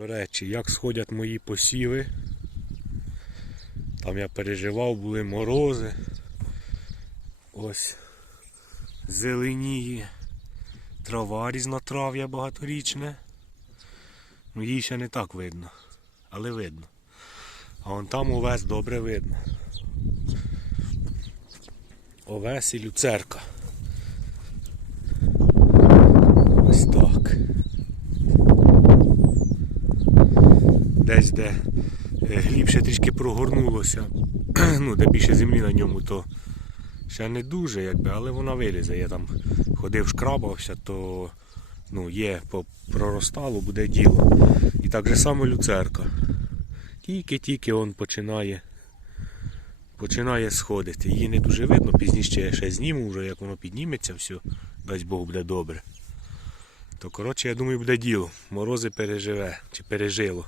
До речі, як сходять мої посіви. Там я переживав, були морози. Ось зеленіє. Трава різнотрав'я багаторічне. Ну її ще не так видно, але видно. А вон там овес добре видно. Овес і люцерка. Ось так. Десь де е, глібше трішки прогорнулося, ну, де більше землі на ньому, то ще не дуже, якби, але вона вилізе. Я там ходив, шкрабався, то ну, є, проростало, буде діло. І так же само люцерка. Тільки-тільки он починає, починає сходити. Її не дуже видно, пізніше я ще зніму, вже як воно підніметься все, дасть Бог буде добре. То коротше, я думаю, буде діло. Морози переживе чи пережило.